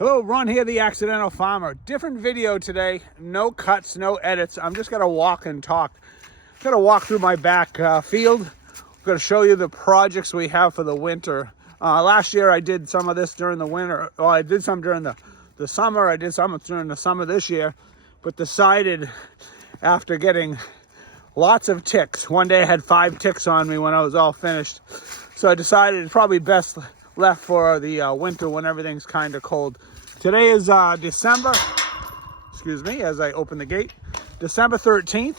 Hello, Ron here, the Accidental Farmer. Different video today, no cuts, no edits. I'm just gonna walk and talk. I'm gonna walk through my back field. I'm gonna show you the projects we have for the winter. Last year I did some of this during the winter. Well, I did some during the summer. I did some during the summer this year, but decided after getting lots of ticks. One day I had 5 ticks on me when I was all finished. So I decided it's probably best left for the winter when everything's kind of cold. Today is December, excuse me, as I open the gate, December 13th,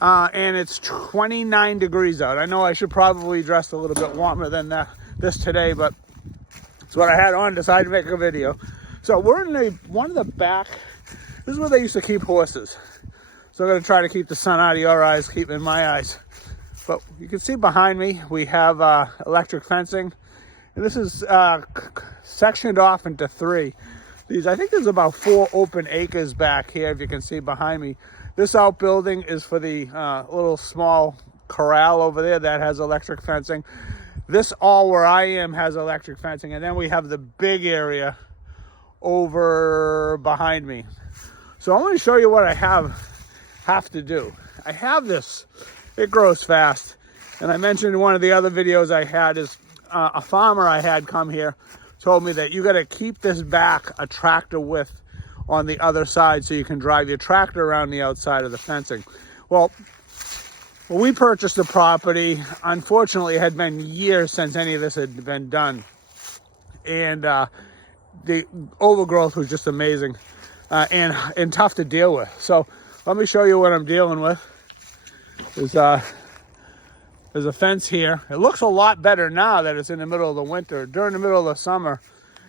and it's 29 degrees out. I know I should probably dress a little bit warmer than this today, but it's what I had on, decided to make a video. So we're in one of the back, this is where they used to keep horses. So I'm gonna try to keep the sun out of your eyes, keep it in my eyes. But you can see behind me, we have electric fencing. And this is sectioned off into 3. I think there's about 4 open acres back here, if you can see behind me. This outbuilding is for the little small corral over there that has electric fencing. This all where I am has electric fencing. And then we have the big area over behind me. So I want to show you what I have to do. I have this, it grows fast. And I mentioned in one of the other videos I had is a farmer I had come here told me that you got to keep this back a tractor width on the other side so you can drive your tractor around the outside of the fencing. Well, when we purchased the property, unfortunately it had been years since any of this had been done. And the overgrowth was just amazing and tough to deal with. So let me show you what I'm dealing with. There's a fence here. It looks a lot better now that it's in the middle of the winter. During the middle of the summer,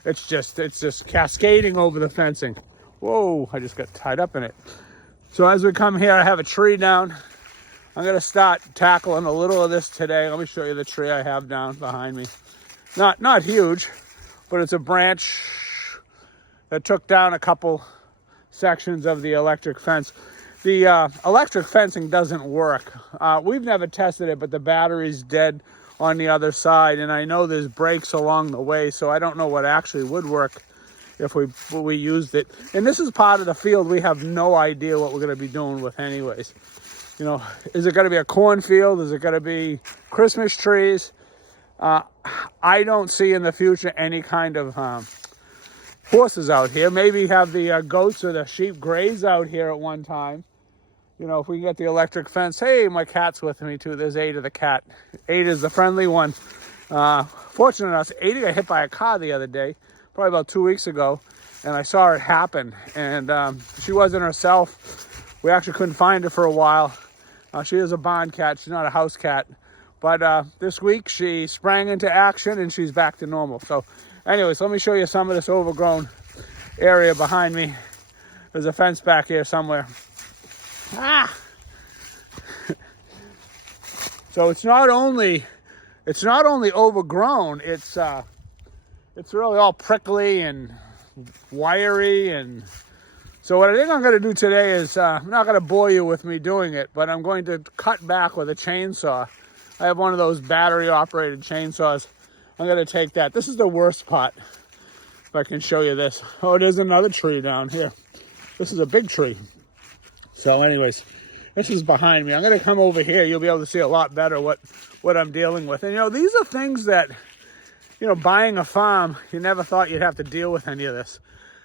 it's just cascading over the fencing. Whoa, I just got tied up in it. So as we come here, I have a tree down. I'm gonna start tackling a little of this today. Let me show you the tree I have down behind me. Not huge, but it's a branch that took down a couple sections of the electric fence. The electric fencing doesn't work. We've never tested it, but the battery's dead on the other side, and I know there's breaks along the way, so I don't know what actually would work if we used it. And this is part of the field we have no idea what we're going to be doing with anyways. You know, is it going to be a cornfield? Is it going to be Christmas trees? I don't see in the future any kind of horses out here. Maybe have the goats or the sheep graze out here at one time. You know, if we can get the electric fence. Hey, my cat's with me too. There's Ada the cat. Ada is the friendly one. Fortunate enough, Ada got hit by a car the other day, probably about 2 weeks ago, and I saw it happen. And she wasn't herself. We actually couldn't find her for a while. She is a barn cat. She's not a house cat. But this week she sprang into action and she's back to normal. So anyways, let me show you some of this overgrown area behind me. There's a fence back here somewhere. So it's not only overgrown, it's really all prickly and wiry. And so what I think I'm going to do today is I'm not going to bore you with me doing it, but I'm going to cut back with a chainsaw. I have one of those battery operated chainsaws. I'm going to take that. This is the worst part. If I can show you this. Oh, there's another tree down here. This is a big tree. So anyways, this is behind me. I'm going to come over here. You'll be able to see a lot better what I'm dealing with. And, you know, these are things that, you know, buying a farm, you never thought you'd have to deal with any of this.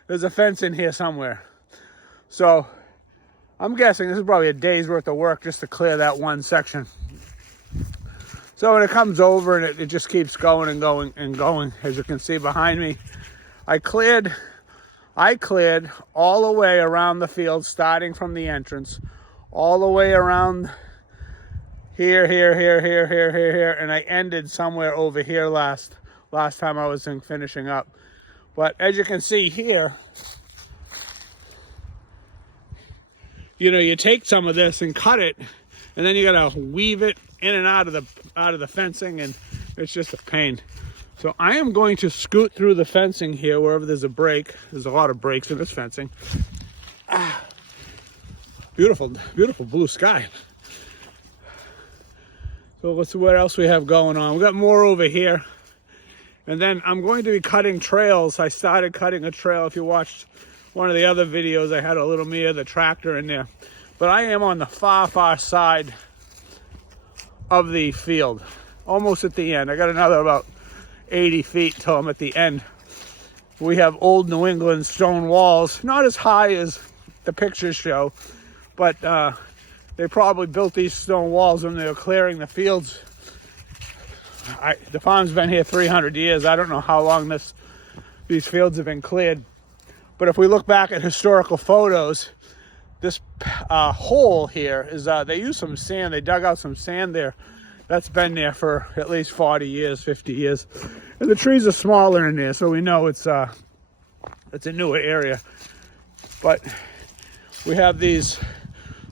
There's a fence in here somewhere. So I'm guessing this is probably a day's worth of work just to clear that one section. So when it comes over and it just keeps going and going and going, as you can see behind me, I cleared all the way around the field, starting from the entrance, all the way around here, and I ended somewhere over here last time I was finishing up. But as you can see here, you know, you take some of this and cut it, and then you gotta weave it in and out of the fencing, and it's just a pain. So I am going to scoot through the fencing here wherever there's a break. There's a lot of breaks in this fencing. Beautiful, beautiful blue sky. So let's see what else we have going on. We got more over here. And then I'm going to be cutting trails. I started cutting a trail. If you watched one of the other videos, I had a little Mia, the tractor, in there. But I am on the far, far side of the field, almost at the end. I got another about 80 feet till I'm at the end. We have old New England stone walls, not as high as the pictures show, but they probably built these stone walls when they were clearing the fields. The farm's been here 300 years. I don't know how long these fields have been cleared. But if we look back at historical photos, this hole here is, they used some sand. They dug out some sand there. That's been there for at least 40 years, 50 years. And the trees are smaller in there, so we know it's a newer area. But we have these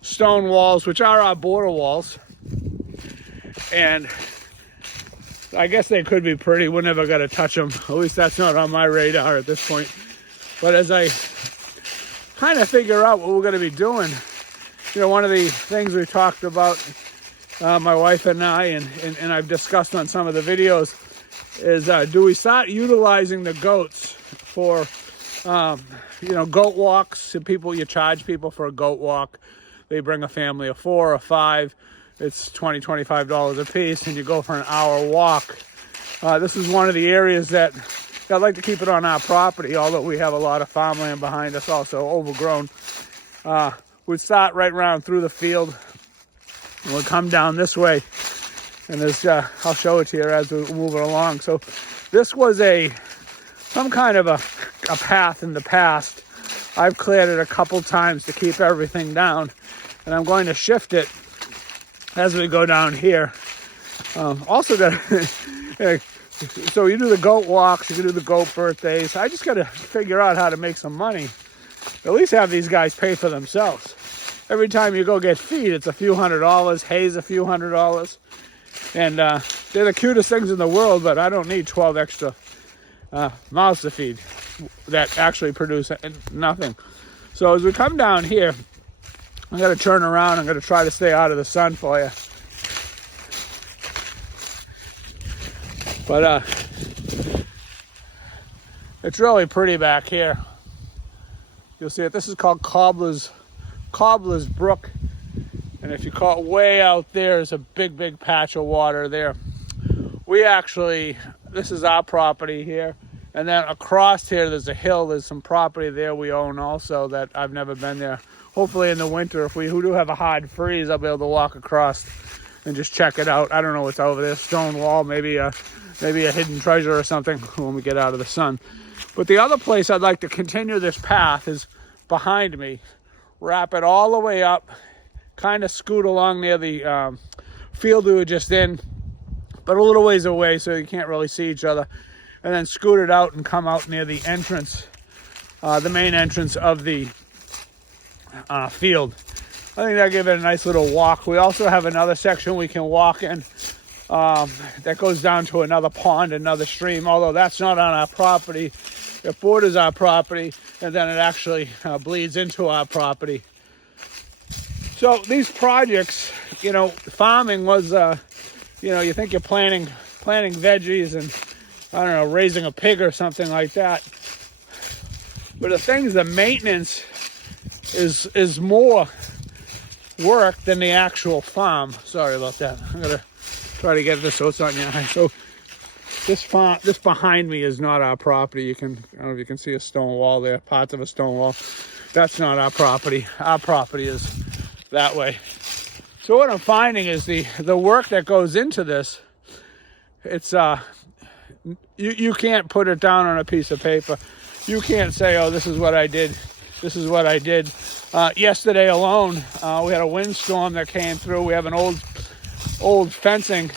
stone walls, which are our border walls. And I guess they could be pretty. We're never going to touch them. At least that's not on my radar at this point. But as I kind of figure out what we're going to be doing, you know, one of the things we talked about, my wife and I, and I've discussed on some of the videos, is do we start utilizing the goats for, you know, goat walks? So you charge people for a goat walk. They bring a family of 4 or 5. It's $20, $25 a piece, and you go for an hour walk. This is one of the areas that I'd like to keep it on our property, although we have a lot of farmland behind us, also overgrown. We'd start right around through the field, and we'll come down this way, and there's, I'll show it to you as we move it along. So this was some kind of a path in the past. I've cleared it a couple times to keep everything down, and I'm going to shift it as we go down here. Also got so you do the goat walks, you can do the goat birthdays. I just got to figure out how to make some money. At least have these guys pay for themselves. Every time you go get feed, it's a few $100s, hay's a few $100. And they're the cutest things in the world, but I don't need 12 extra mouths to feed that actually produce nothing. So as we come down here, I'm going to turn around. I'm going to try to stay out of the sun for you. But it's really pretty back here. You'll see it. This is called Cobbler's Brook. And if you call it way out there, there's a big, big patch of water there. This is our property here. And then across here, there's a hill. There's some property there we own also that I've never been there. Hopefully in the winter, if we do have a hard freeze, I'll be able to walk across and just check it out. I don't know what's over there. Stone wall, maybe a hidden treasure or something when we get out of the sun. But the other place I'd like to continue this path is behind me. Wrap it all the way up, kind of scoot along near the field we were just in, but a little ways away so you can't really see each other. And then scoot it out and come out near the entrance, the main entrance of the field. I think that'll give it a nice little walk. We also have another section we can walk in that goes down to another pond, another stream, although that's not on our property. It borders our property, and then it actually bleeds into our property. So these projects, you know, farming was, you know, you think you're planting veggies and, I don't know, raising a pig or something like that. But the maintenance is more work than the actual farm. Sorry about that. I'm gonna try to get this so it's on your eye. So this behind me is not our property. I don't know if you can see a stone wall there, parts of a stone wall. That's not our property. Our property is that way. So what I'm finding is the work that goes into this, it's you can't put it down on a piece of paper. You can't say, oh, this is what I did. This is what I did. Yesterday alone, we had a windstorm that came through. We have an old fencing,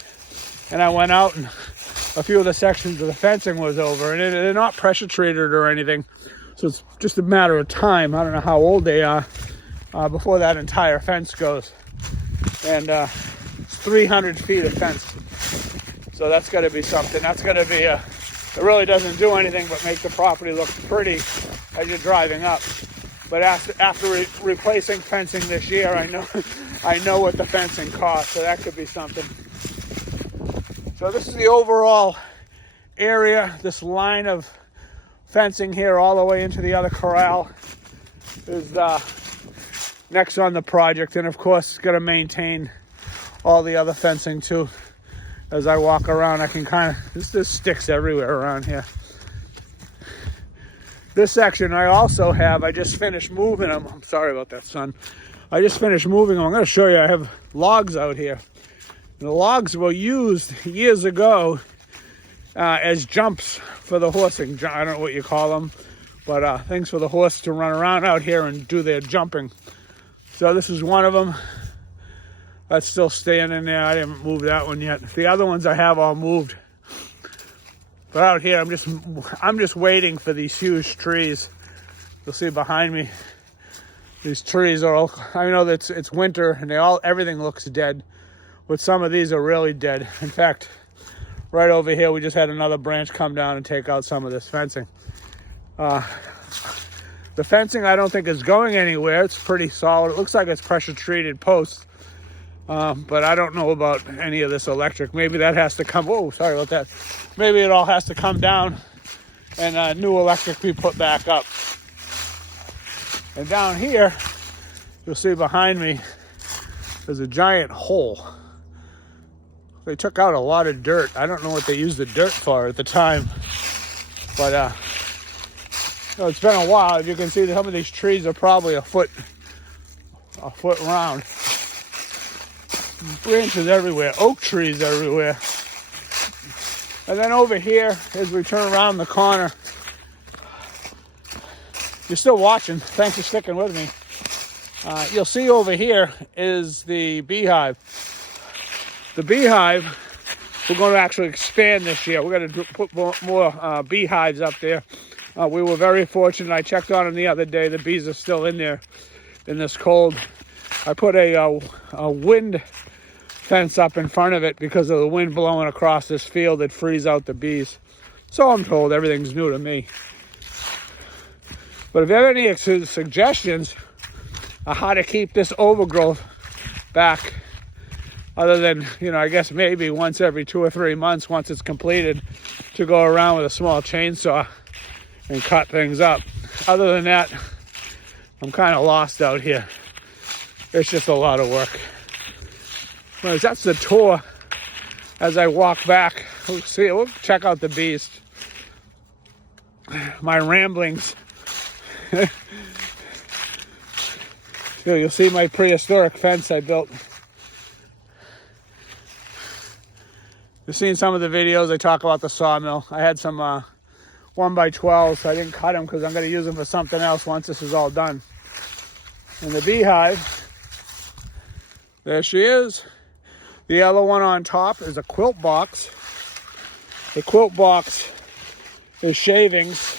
and I went out and a few of the sections of the fencing was over, and they're not pressure treated or anything. So it's just a matter of time. I don't know how old they are before that entire fence goes. And it's 300 feet of fence. So that's got to be something. That's going to be it really doesn't do anything but make the property look pretty as you're driving up. But after replacing fencing this year, I know what the fencing costs, so that could be something. So this is the overall area, this line of fencing here all the way into the other corral is next on the project. And of course, got to maintain all the other fencing too. As I walk around, I can kind of, there's sticks everywhere around here. This section I just finished moving them. I'm sorry about that, son. I just finished moving them. I'm going to show you, I have logs out here. The logs were used years ago as jumps for the horsing. I don't know what you call them, but things for the horse to run around out here and do their jumping. So this is one of them. That's still staying in there. I didn't move that one yet. The other ones I have all moved. But out here, I'm just waiting for these huge trees. You'll see behind me. These trees are all, I know that it's winter and everything looks dead, but some of these are really dead. In fact, right over here, we just had another branch come down and take out some of this fencing. The fencing I don't think is going anywhere. It's pretty solid. It looks like it's pressure treated posts. But I don't know about any of this electric. Maybe that has to come, whoa, sorry about that. Maybe it all has to come down and new electric be put back up. And down here, you'll see behind me, there's a giant hole. They took out a lot of dirt. I don't know what they used the dirt for at the time. But it's been a while. As you can see, some of these trees are probably a foot round. Branches everywhere, oak trees everywhere. And then over here, as we turn around the corner, you're still watching, thanks for sticking with me. You'll see over here is the beehive. The beehive, we're going to actually expand this year. We're going to put more beehives up there. We were very fortunate. I checked on them the other day. The bees are still in there in this cold. I put a wind fence up in front of it because of the wind blowing across this field. It frees out the bees. So I'm told. Everything's new to me. But if you have any suggestions on how to keep this overgrowth back, other than, I guess maybe once every 2 or 3 months, once it's completed, to go around with a small chainsaw and cut things up. Other than that, I'm kind of lost out here. It's just a lot of work. Well, that's the tour. As I walk back, we'll check out the beast. My ramblings. You'll see my prehistoric fence I built. You've seen some of the videos. I talk about the sawmill. I had some 1x12s. I didn't cut them because I'm going to use them for something else once this is all done. And the beehive, there she is. The yellow one on top is a quilt box. The quilt box is shavings.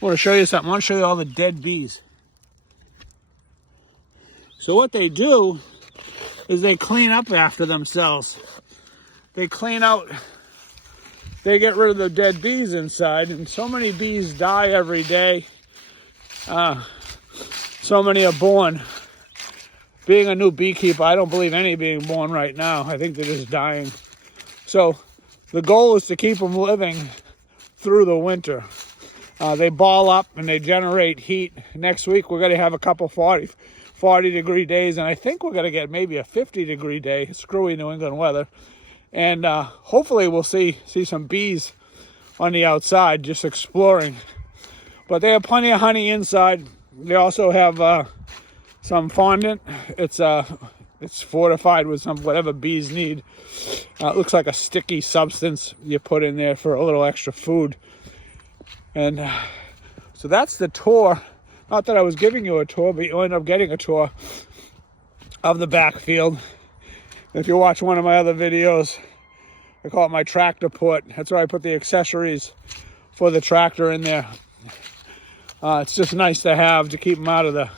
I want to show you something. I want to show you all the dead bees. So what they do is they clean up after themselves. They clean out, they get rid of the dead bees inside, and so many bees die every day. So many are born. Being a new beekeeper, I don't believe any being born right now. I think they're just dying. So the goal is to keep them living through the winter. They ball up and they generate heat. Next week we're going to have a couple 40 degree days, and I think we're going to get maybe a 50 degree day. Screwy New England weather. And hopefully we'll see some bees on the outside just exploring. But they have plenty of honey inside. They also have some fondant. It's fortified with some whatever bees need. It looks like a sticky substance you put in there for a little extra food. And so that's the tour. Not that I was giving you a tour, but you end up getting a tour of the backfield. If you watch one of my other videos, I call it my tractor port. That's where I put the accessories for the tractor in there. It's just nice to have to keep them out of the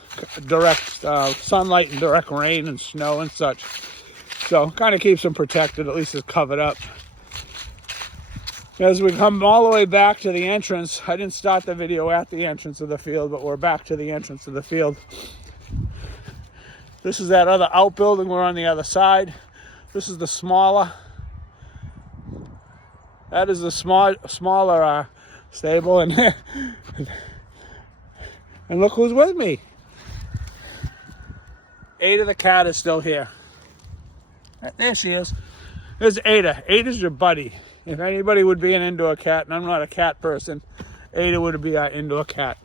direct sunlight and direct rain and snow and such. So kind of keeps them protected, at least it's covered up. As we come all the way back to the entrance, I didn't start the video at the entrance of the field, but we're back to the entrance of the field. This is that other outbuilding. We're on the other side. This is the smaller That is the smaller stable, and and look who's with me. Ada the cat is still here. There she is. There's Ada. Ada's your buddy. If anybody would be an indoor cat, and I'm not a cat person, Ada would be our indoor cat.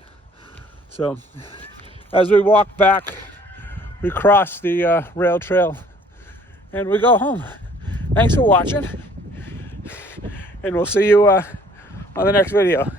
So as we walk back, we cross the rail trail and we go home. Thanks for watching, and we'll see you on the next video.